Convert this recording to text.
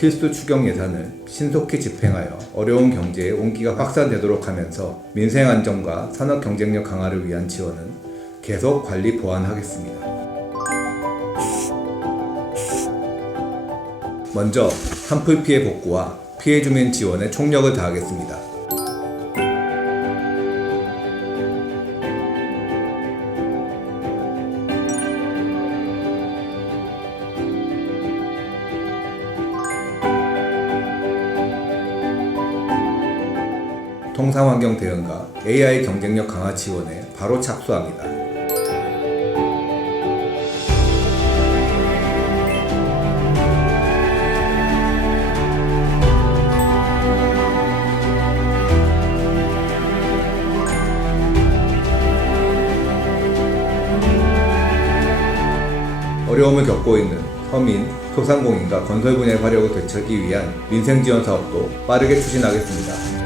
필수 추경 예산을 신속히 집행하여 어려운 경제의 온기가 확산되도록 하면서 민생 안정과 산업 경쟁력 강화를 위한 지원은 계속 관리 보완하겠습니다. 먼저 산불 피해 복구와 피해 주민 지원에 총력을 다하겠습니다. 통상환경 대응과 AI 경쟁력 강화 지원에 바로 착수합니다. 어려움을 겪고 있는 서민, 소상공인과 건설 분야의 화력을 되찾기 위한 민생 지원 사업도 빠르게 추진하겠습니다.